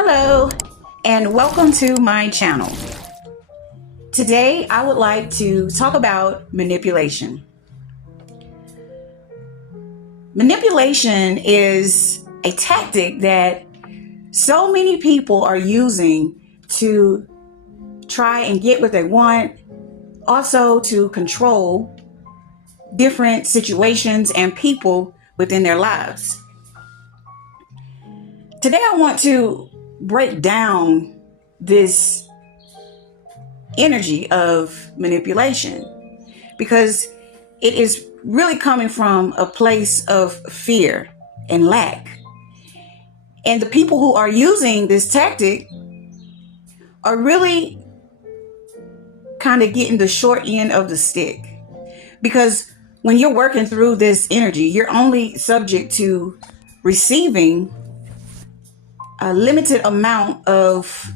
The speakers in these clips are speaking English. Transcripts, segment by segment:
Hello, and welcome to my channel. Today, I would like to talk about manipulation. Manipulation is a tactic that so many people are using to try and get what they want, also to control different situations and people within their lives. Today, I want to break down this energy of manipulation because it is really coming from a place of fear and lack. And the people who are using this tactic are really kind of getting the short end of the stick, because when you're working through this energy, you're only subject to receiving a limited amount of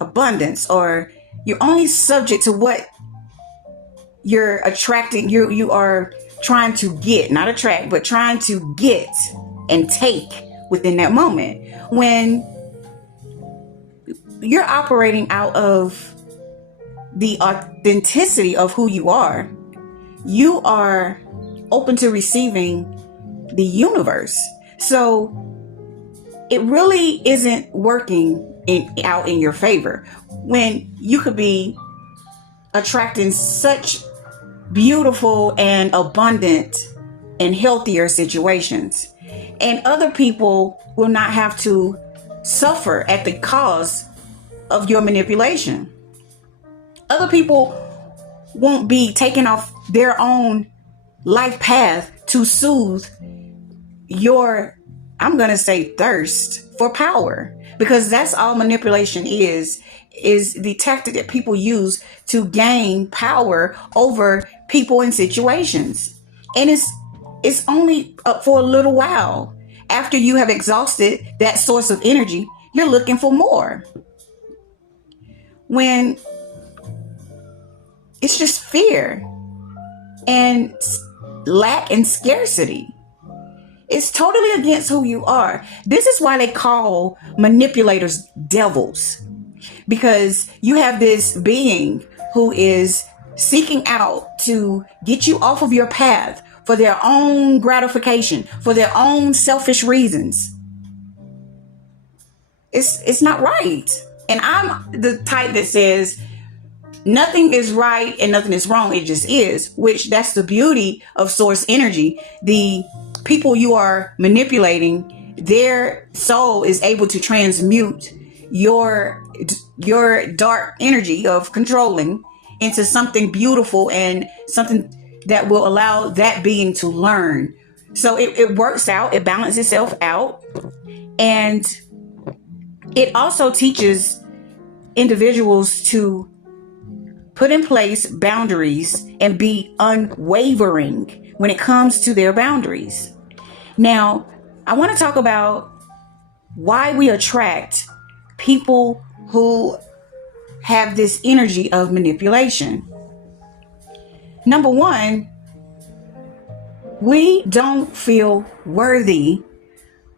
abundance, or you're only subject to what you're attracting. You are trying to get, not attract, but trying to get and take within that moment. When you're operating out of the authenticity of who you are open to receiving the universe. So it really isn't working out in your favor when you could be attracting such beautiful and abundant and healthier situations, and other people will not have to suffer at the cause of your manipulation. Other people won't be taking off their own life path to soothe your, I'm going to say, thirst for power, because that's all manipulation is the tactic that people use to gain power over people and situations. And it's only up for a little while. After you have exhausted that source of energy, you're looking for more. When it's just fear and lack and scarcity. It's totally against who you are. This is why they call manipulators devils, because you have this being who is seeking out to get you off of your path for their own gratification, for their own selfish reasons. It's not right. And I'm the type that says nothing is right and nothing is wrong. It just is, which that's the beauty of source energy. The people you are manipulating, their soul is able to transmute your dark energy of controlling into something beautiful and something that will allow that being to learn. So it works out, it balances itself out. And it also teaches individuals to put in place boundaries and be unwavering when it comes to their boundaries. Now, I want to talk about why we attract people who have this energy of manipulation. Number one, we don't feel worthy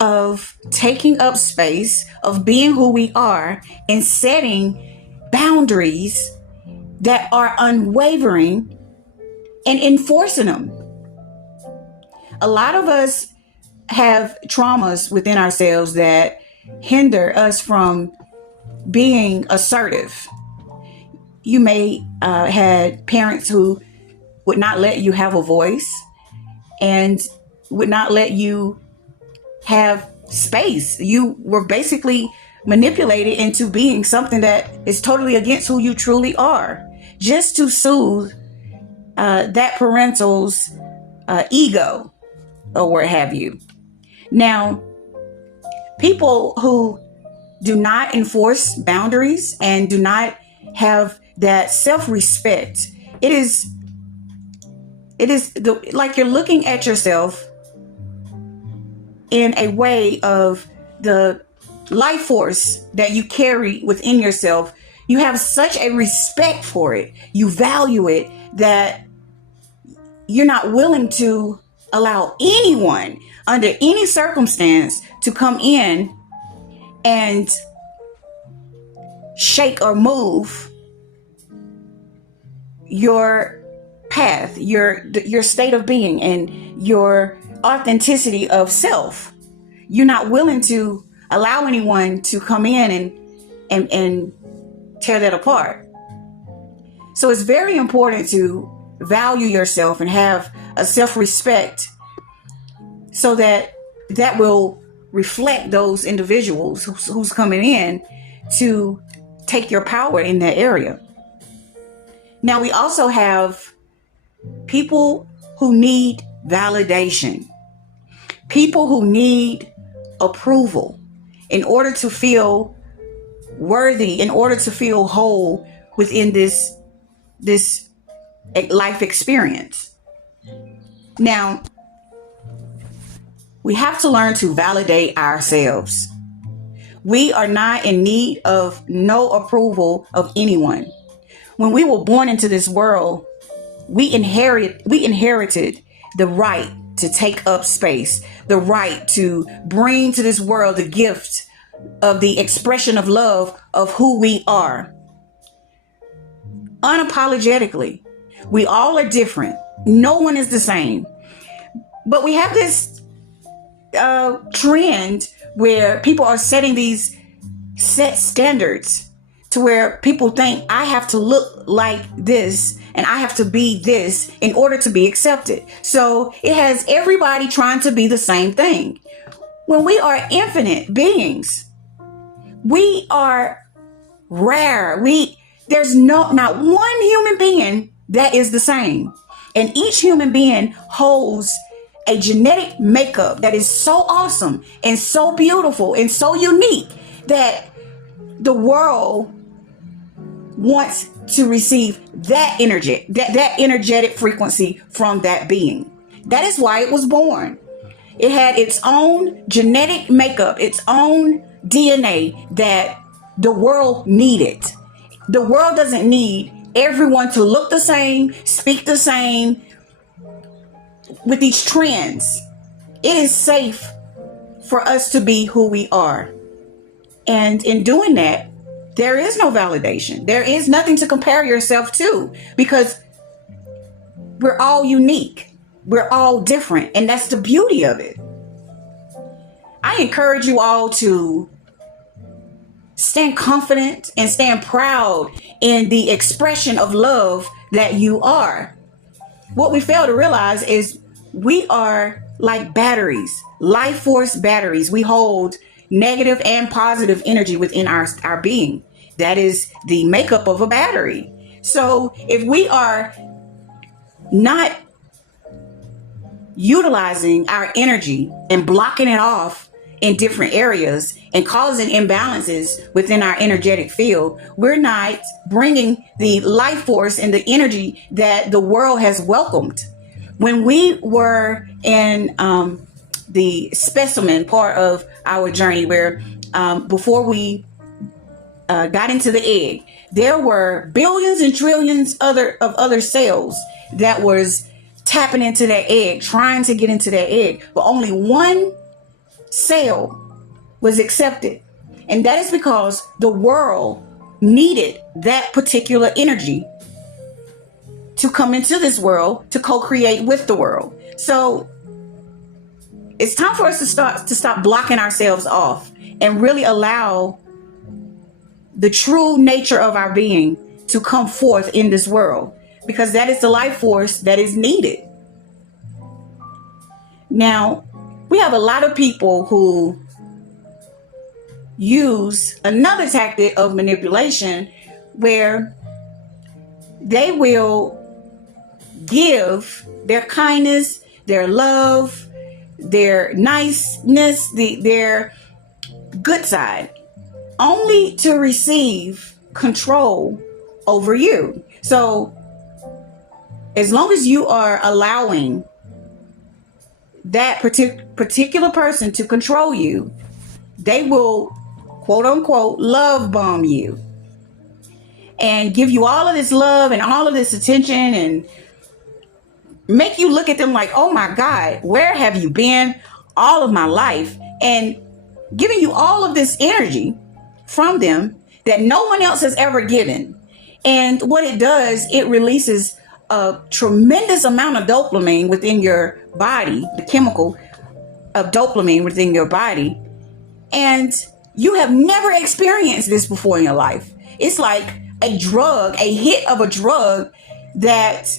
of taking up space, of being who we are, and setting boundaries that are unwavering and enforcing them. A lot of us have traumas within ourselves that hinder us from being assertive. You may had parents who would not let you have a voice and would not let you have space. You were basically manipulated into being something that is totally against who you truly are, just to soothe that parental's ego or what have you. Now, people who do not enforce boundaries and do not have that self-respect, it is like you're looking at yourself in a way of the life force that you carry within yourself. You have such a respect for it, you value it, that you're not willing to allow anyone under any circumstance to come in and shake or move your path, your state of being, and your authenticity of self. You're not willing to allow anyone to come in and tear that apart. So it's very important to value yourself and have a self-respect, so that will reflect those individuals who's coming in to take your power in that area. Now, we also have people who need validation, people who need approval in order to feel worthy, in order to feel whole within this life experience. Now, we have to learn to validate ourselves. We are not in need of no approval of anyone. When we were born into this world, we inherited the right to take up space, the right to bring to this world the gift of the expression of love of who we are. Unapologetically, we all are different. No one is the same. But we have this trend where people are setting these set standards to where people think, I have to look like this and I have to be this in order to be accepted. So it has everybody trying to be the same thing. When we are infinite beings, we are rare. There's not one human being that is the same. And each human being holds a genetic makeup that is so awesome and so beautiful and so unique that the world wants to receive that energy, that energetic frequency from that being. That is why it was born. It had its own genetic makeup, its own DNA that the world needed. The world doesn't need everyone to look the same, speak the same. With these trends, it is safe for us to be who we are. And in doing that, there is no validation. There is nothing to compare yourself to, because we're all unique. We're all different. And that's the beauty of it. I encourage you all to stand confident and stand proud in the expression of love that you are. What we fail to realize is we are like batteries, life force batteries. We hold negative and positive energy within our being. That is the makeup of a battery. So if we are not utilizing our energy and blocking it off in different areas and causing imbalances within our energetic field, we're not bringing the life force and the energy that the world has welcomed. When we were in the specimen part of our journey, where before we got into the egg, there were billions and trillions of other cells that was tapping into that egg, trying to get into that egg, but only one cell was accepted. And that is because the world needed that particular energy to come into this world to co-create with the world. So it's time for us to stop blocking ourselves off and really allow the true nature of our being to come forth in this world, because that is the life force that is needed. Now, we have a lot of people who use another tactic of manipulation where they will give their kindness, their love, their niceness, their good side, only to receive control over you. So as long as you are allowing that particular person to control you, they will, quote unquote, love bomb you and give you all of this love and all of this attention and make you look at them like, oh my God, where have you been all of my life? And giving you all of this energy from them that no one else has ever given. And what it does, it releases a tremendous amount of dopamine within your body, the chemical of dopamine within your body. And you have never experienced this before in your life. It's like a drug, a hit of a drug that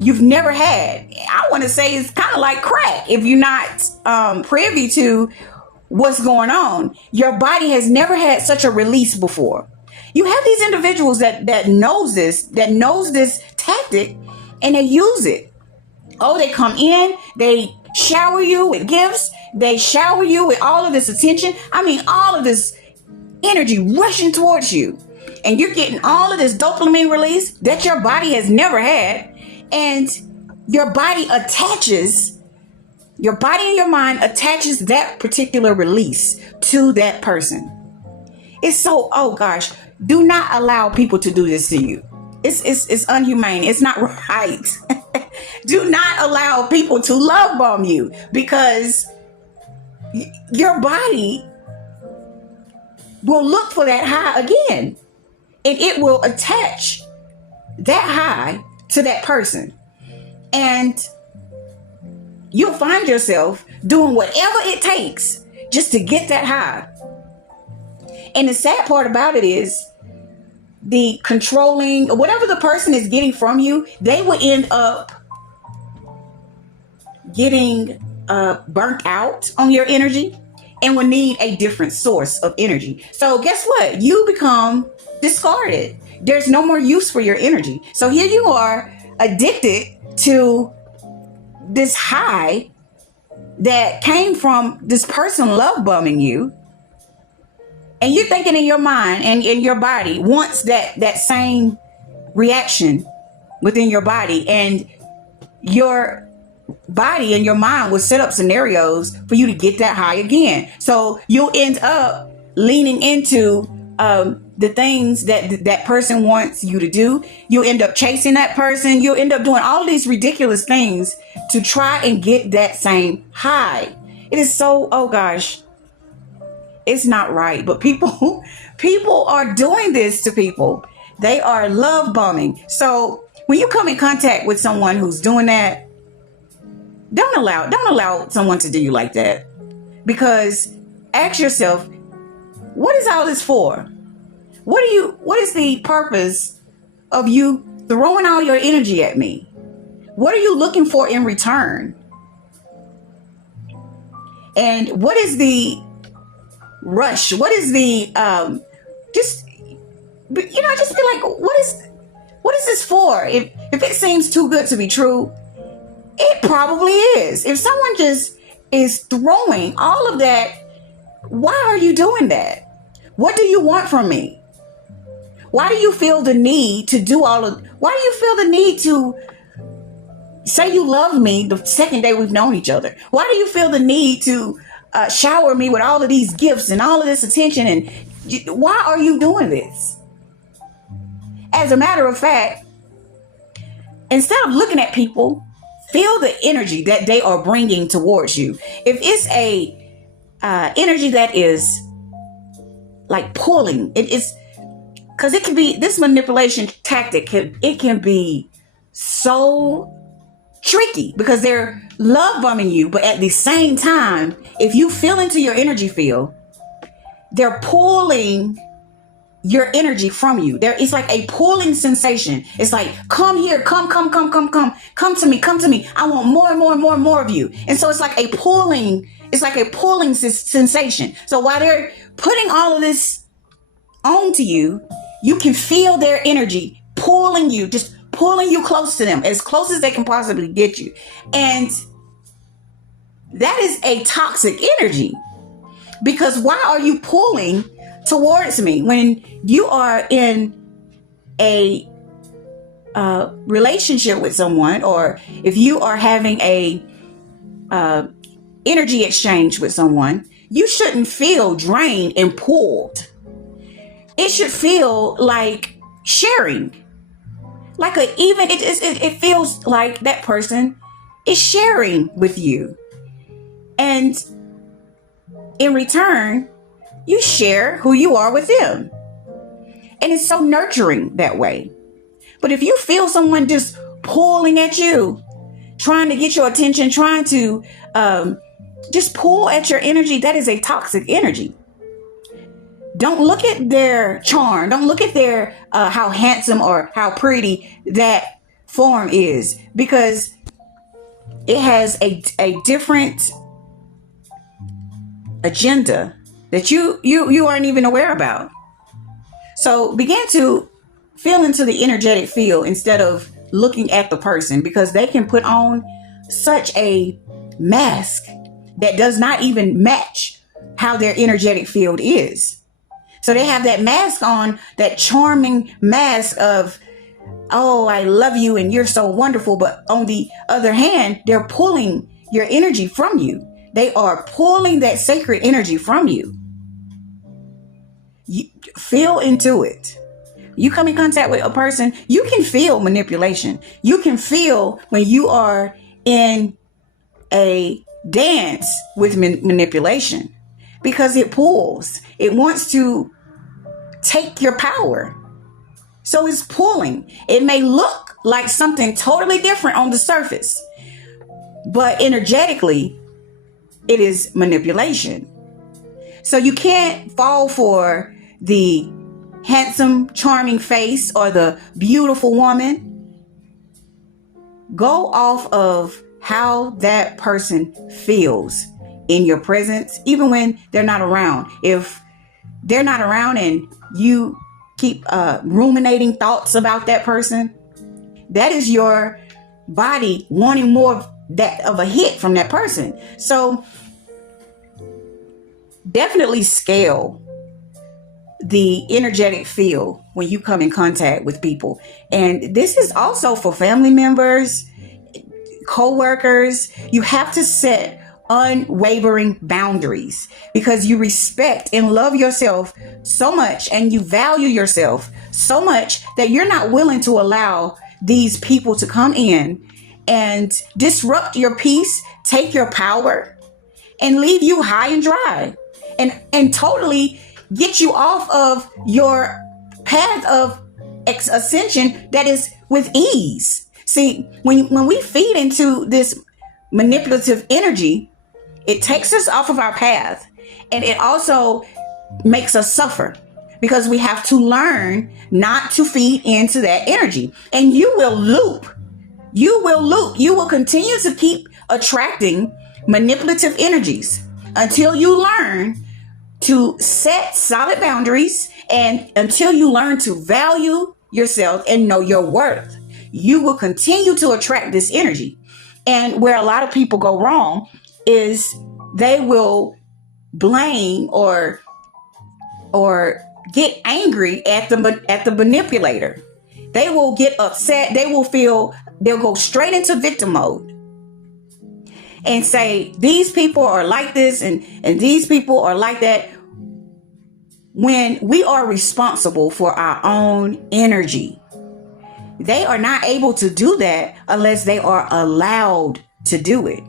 you've never had. I want to say it's kind of like crack. If you're not privy to what's going on, your body has never had such a release before. You have these individuals that knows this tactic, and they use it. Oh, they come in, they shower you with gifts, they shower you with all of this attention. I mean, all of this energy rushing towards you. And you're getting all of this dopamine release that your body has never had. And your body and your mind attaches that particular release to that person. It's so, oh gosh, do not allow people to do this to you. It's unhumane. It's not right. Do not allow people to love bomb you, because your body will look for that high again, and it will attach that high to that person. And you'll find yourself doing whatever it takes just to get that high. And the sad part about it is, the controlling, whatever the person is getting from you, they will end up getting burnt out on your energy and will need a different source of energy. So guess what? You become discarded. There's no more use for your energy. So here you are, addicted to this high that came from this person love bombing you. And you're thinking in your mind and in your body wants that same reaction within your body. And your body and your mind will set up scenarios for you to get that high again. So you'll end up leaning into the things that person wants you to do. You'll end up chasing that person. You'll end up doing all these ridiculous things to try and get that same high. It is so, oh gosh, it's not right. But people are doing this to people. They are love bombing. So when you come in contact with someone who's doing that, don't allow someone to do you like that. Because ask yourself, what is all this for? What is the purpose of you throwing all your energy at me? What are you looking for in return? And what is the rush? What is the just be like, what is this for? If it seems too good to be true, it probably is. If someone just is throwing all of that, why are you doing that? What do you want from me? Why do you feel the need to do why do you feel the need to say you love me the second day we've known each other? Why do you feel the need to shower me with all of these gifts and all of this attention? And why are you doing this? As a matter of fact, instead of looking at people, feel the energy that they are bringing towards you. If it's a energy that is like pulling, it is, because it can be, this manipulation tactic it can be so tricky, because they're love bombing you, but at the same time, if you feel into your energy field, they're pulling your energy from you. It's like a pulling sensation. It's like, come here, come to me. I want more and more and more and more of you. And so it's like a pulling sensation. So while they're putting all of this onto you, you can feel their energy pulling you, just pulling you close to them, as close as they can possibly get you. And that is a toxic energy, because why are you pulling towards me when you are in a relationship with someone, or if you are having a energy exchange with someone? You shouldn't feel drained and pulled. It should feel like sharing, like it feels like that person is sharing with you. And in return, you share who you are with them. And it's so nurturing that way. But if you feel someone just pulling at you, trying to get your attention, trying to just pull at your energy, that is a toxic energy. Don't look at their charm. Don't look at their how handsome or how pretty that form is, because it has a different agenda that you aren't even aware about. So begin to feel into the energetic field instead of looking at the person, because they can put on such a mask that does not even match how their energetic field is. So they have that mask on, that charming mask of, oh, I love you and you're so wonderful. But on the other hand, they're pulling your energy from you. They are pulling that sacred energy from you. You feel into it. You come in contact with a person, you can feel manipulation. You can feel when you are in a dance with manipulation, because it pulls. It wants to take your power. So it's pulling. It may look like something totally different on the surface, but energetically, it is manipulation. So you can't fall for the handsome, charming face or the beautiful woman. Go off of how that person feels in your presence, even when they're not around. If they're not around and you keep ruminating thoughts about that person, that is your body wanting more of a hit from that person. So definitely scale the energetic field when you come in contact with people. And this is also for family members, co-workers. You have to set unwavering boundaries, because you respect and love yourself so much and you value yourself so much that you're not willing to allow these people to come in and disrupt your peace, take your power, and leave you high and dry, and totally get you off of your path of ascension that is with ease. See, when we feed into this manipulative energy, it takes us off of our path, and it also makes us suffer, because we have to learn not to feed into that energy. And you will loop. You will continue to keep attracting manipulative energies until you learn to set solid boundaries, and until you learn to value yourself and know your worth. You will continue to attract this energy. And where a lot of people go wrong is they will blame or get angry at the manipulator. They will get upset. They'll go straight into victim mode and say, these people are like this and these people are like that, when we are responsible for our own energy. They are not able to do that unless they are allowed to do it.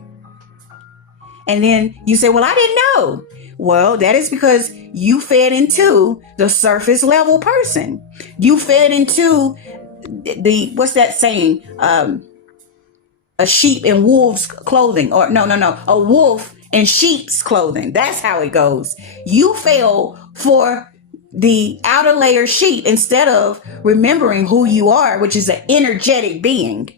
And then you say, well, I didn't know. Well, that is because you fed into the surface level person. You fed into what's that saying? A sheep in wolf's clothing, or no, a wolf in sheep's clothing. That's how it goes. You fell for the outer layer sheep instead of remembering who you are, which is an energetic being,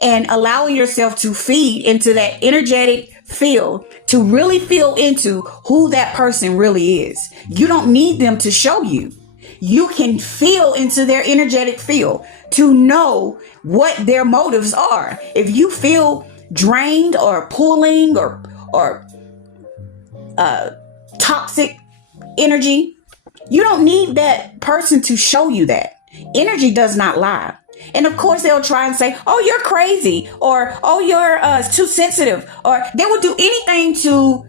and allowing yourself to feed into that energetic field, to really feel into who that person really is. You don't need them to show you. You can feel into their energetic field to know what their motives are. If you feel drained or pulling or toxic energy, you don't need that person to show you that. Energy does not lie. And of course, they'll try and say, oh, you're crazy, or oh, you're too sensitive, or they will do anything to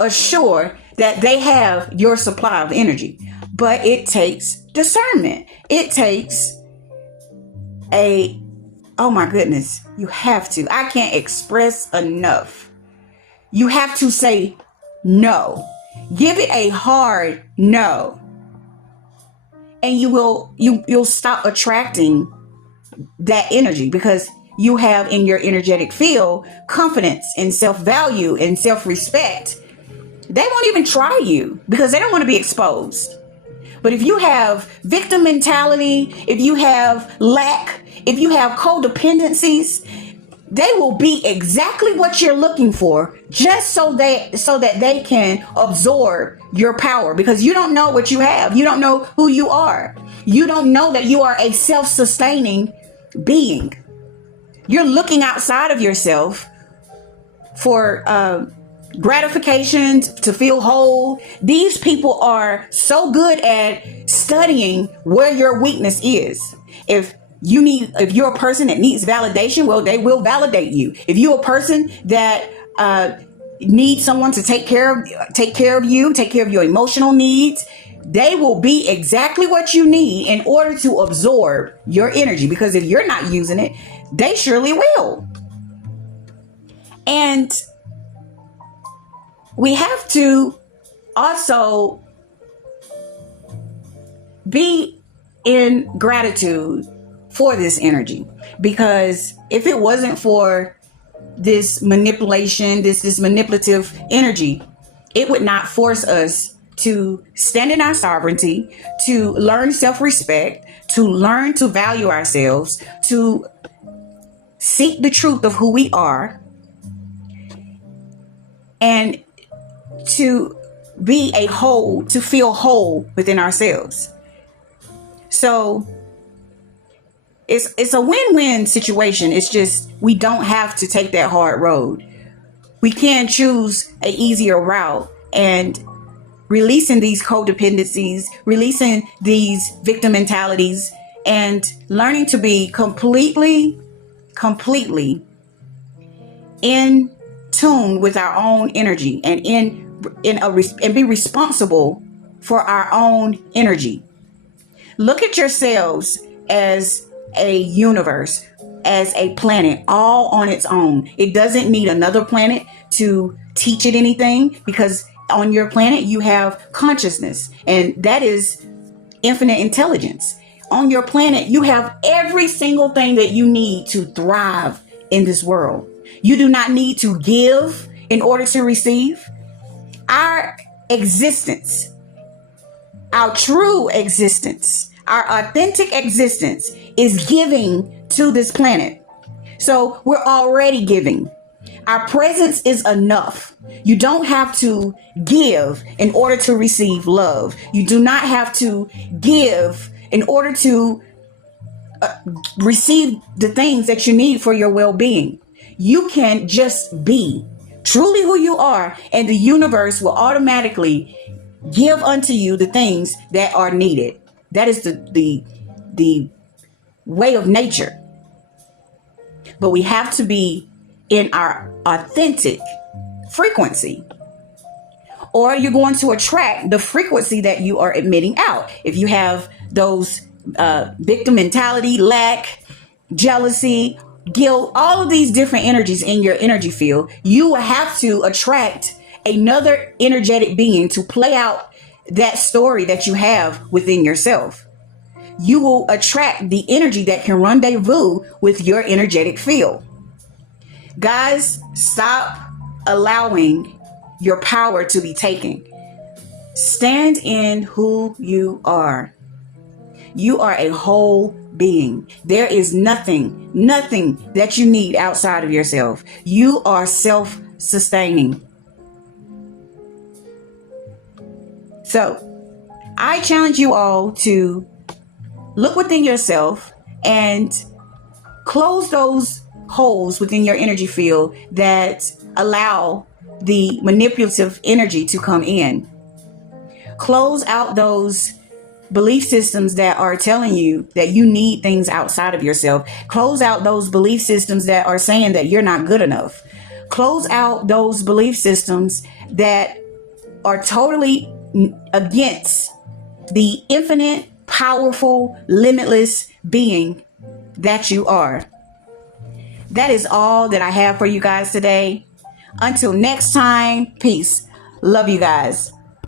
assure that they have your supply of energy. But it takes discernment. It takes oh my goodness, you have to. I can't express enough. You have to say, no. Give it a hard no. And you'll stop attracting that energy, because you have in your energetic field confidence and self-value and self-respect. They won't even try you because they don't want to be exposed. But if you have victim mentality, if you have lack, if you have codependencies, they will be exactly what you're looking for, just so that they can absorb your power, because you don't know what you have. You don't know who you are. You don't know that you are a self-sustaining being. You're looking outside of yourself for gratification, to feel whole. These people are so good at studying where your weakness is. If you're a person that needs validation, well, they will validate you. If you're a person that needs someone to take care of you, take care of your emotional needs, they will be exactly what you need in order to absorb your energy, because if you're not using it, they surely will. And we have to also be in gratitude for this energy, because if it wasn't for this manipulation, this manipulative energy, it would not force us to stand in our sovereignty, to learn self-respect, to learn to value ourselves, to seek the truth of who we are, and to be a whole, to feel whole within ourselves. So it's a win-win situation. It's just we don't have to take that hard road. We can choose an easier route, and releasing these codependencies, releasing these victim mentalities, and learning to be completely in tune with our own energy, and and be responsible for our own energy. Look at yourselves as a universe, as a planet, all on its own. It doesn't need another planet to teach it anything, because on your planet you have consciousness, and that is infinite intelligence. On your planet you have every single thing that you need to thrive in this world. You do not need to give in order to receive. Our existence, our true existence, our authentic existence is giving to this planet. So we're already giving. Our presence is enough. You don't have to give in order to receive love. You do not have to give in order to receive the things that you need for your well-being. You can just be truly who you are, and the universe will automatically give unto you the things that are needed. That is the way of nature. But we have to be in our authentic frequency, or you're going to attract the frequency that you are emitting out. If you have those victim mentality, lack, jealousy, guilt, all of these different energies in your energy field, you will have to attract another energetic being to play out that story that you have within yourself. You will attract the energy that can rendezvous with your energetic field. Guys, stop allowing your power to be taken. Stand in who you are. You are a whole being. There is nothing that you need outside of yourself. You are self-sustaining. So, I challenge you all to look within yourself and close those holes within your energy field that allow the manipulative energy to come in. Close out those belief systems that are telling you that you need things outside of yourself. Close out those belief systems that are saying that you're not good enough. Close out those belief systems that are totally against the infinite, powerful, limitless being that you are. That is all that I have for you guys today. Until next time, peace, Love you guys.